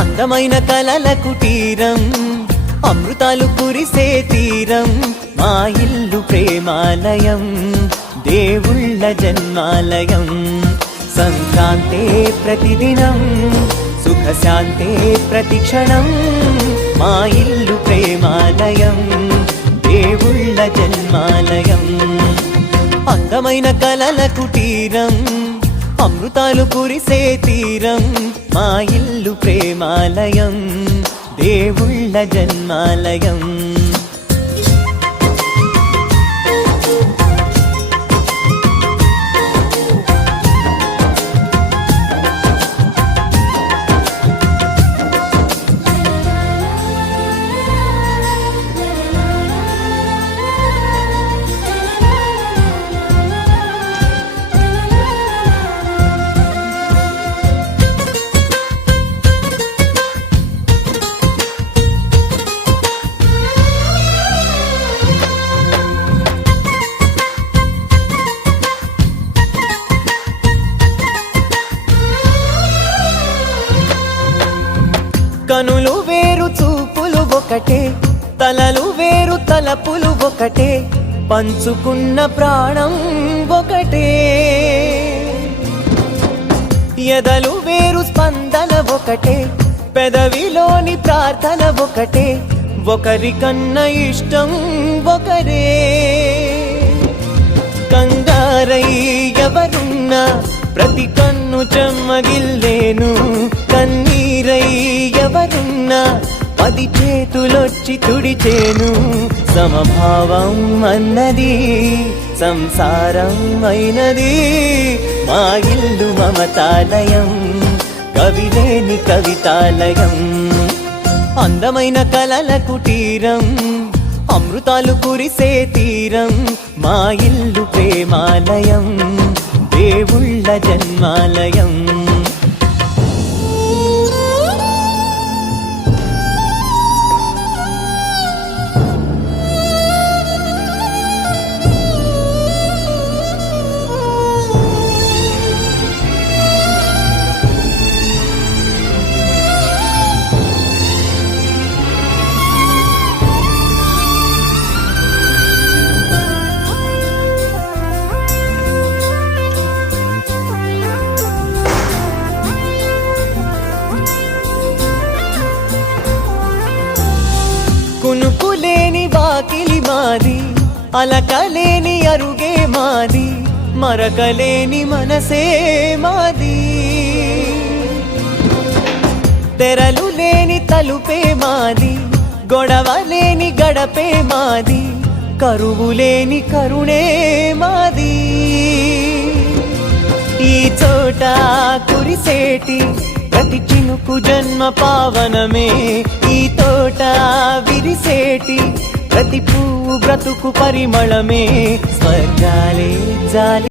అందమైన కలల కుటీరం, అమృతాలు కురిసే తీరం, మా ఇల్లు ప్రేమాలయం, దేవుళ్ళ జన్మాలయం. సంక్రాంతే ప్రతిదినం, సుఖశాంతే ప్రతిక్షణం, మా ఇల్లు ప్రేమాలయం, దేవుళ్ళ జన్మాలయం. అందమైన కలల కుటీరం, అమృతాలు కురిసే తీరం, మా ఇల్లు ప్రేమాలయం, దేవుళ్ళ జన్మాలయం. కనులు వేరు చూపులు ఒకటే, తలలు వేరు తలపులు ఒకటే, పంచుకున్న ప్రాణం ఒకటే. ఎదలు వేరు స్పందన ఒకటే, పెదవిలోని ప్రార్థన ఒకటే, ఒకరికన్నా ఇష్టం ఒకరే. కంగారై ఎవరున్నా ప్రతి కన్ను చెమ్మగిల్లేను, కన్నీరై ఎవరున్నా 10 చేతులొచ్చి తుడిచేను. సమభావం అన్నది సంసారం అయినది, మా ఇల్లు మమతాలయం, కవిలేని కవితాలయం. అందమైన కలల కుటీరం, అమృతాలు కురిసే తీరం, మా ఇల్లు ప్రేమాలయం, దేవుళ్ళ జన్మాలయం. కునుకులేని వాకిలి మాది, అలకలేని అరుగే మాది, మరకలేని మనసే మాది. తెరలు లేని తలుపే మాది, గొడవలేని గడపే మాది, కరువులేని కరుణే మాది. ఈ చోట కురిసేటి ప్రతి చినుకు జన్మ పావనమే, ఈ తోట విరిసేటి ప్రతి పువ్వు బ్రతుకు పరిమళమే. స్వర్గాలే జాలి